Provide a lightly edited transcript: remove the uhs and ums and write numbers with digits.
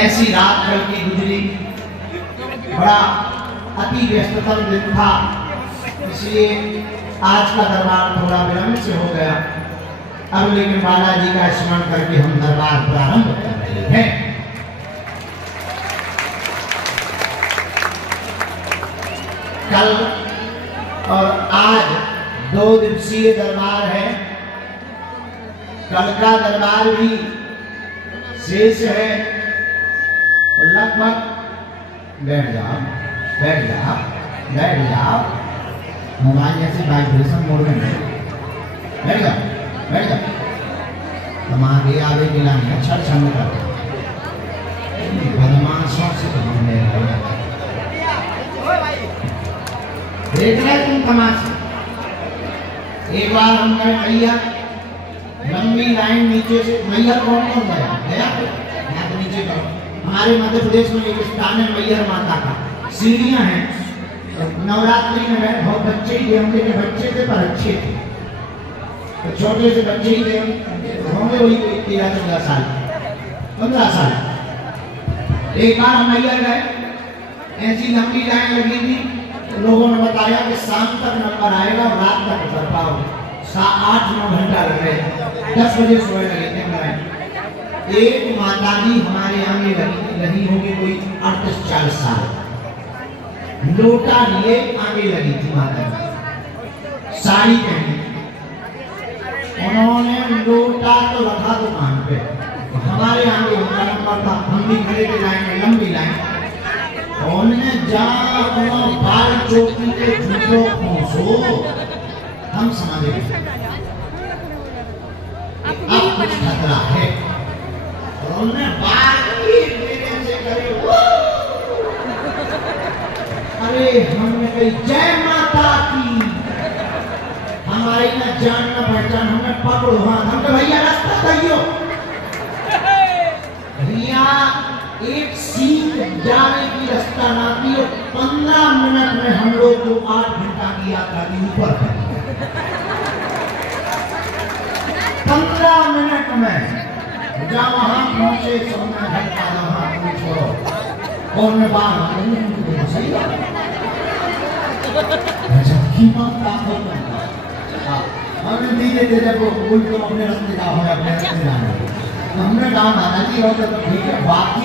ऐसी रात कल की गुजरी, बड़ा अति व्यस्ततम दिन था, इसलिए आज का दरबार थोड़ा विलंब से हो गया। अब लेकिन बालाजी का स्मरण करके हम दरबार प्रारंभ कर रहे हैं। कल और आज 2 दिवसीय दरबार है। कल का दरबार भी शेष है। लगभग बैठ जाओ, बैठ जाओ, बैठ जाओ। मोबाइल ऐसे वाइब्रेशन मोड में नहीं, बैठ जाओ, बैठ जाओ। हमारे आगे मिलाने छड़ छंद कर बदमाशों से तो हम देख रहे तुम तमाशा। एक बार हम गए मैया, लंबी लाइन नीचे से। मैया कौन कौन गया गया तो नीचे करो। हमारे मध्य प्रदेश में एक स्थान है मैहर माता का, सीढ़ियां हैं। नवरात्रि में गए, बहुत बच्चे ही थे, हम के बच्चे थे पर अच्छे थे, तो छोटे से बच्चे ही थे, होंगे वही 13-14 साल, 15 साल। एक बार हम मैहर गए, ऐसी लंबी लाइन लगी थी। लोगों ने बताया कि शाम तक नंबर आएगा और रात तक कर पाओगे। 8-9 घंटा लग गए, 10 बजे सोए लगे। एक माता जी हमारे आगे लगी होगी कोई 38-40 साल, लोटा लिए आगे लगी थी माता जी, साड़ी पहनी। उन्होंने लोटा तो रखा दुकान पे, हमारे आगे उनका नंबर था, हम भी खड़े थे लाइन में, लंबी लाइन। उन्होंने जहाँ बाल चौकी के झूठों खोसो, हम समझे अब कुछ खतरा है। उन्होंने बाल की मेरे से करे, अरे हमने कही जय माता की। हमारी न जान न पहचान, हमने पकड़ो हाथ, हमने भैया रास्ता कहियो। भैया एक सीट जाने की रास्ता ना थी और 15 मिनट में हम लोग को 8 घंटा की यात्रा की ऊपर है। 15 मिनट में जब वहां पहुंचे सोना घंटा वहां छोड़ो और मैं बाहर सही हमने धीरे धीरे वो उल्टो अपने रास्ते का हो, अपने रास्ते जाना। हमने कहा दादाजी और तो ठीक है, बाकी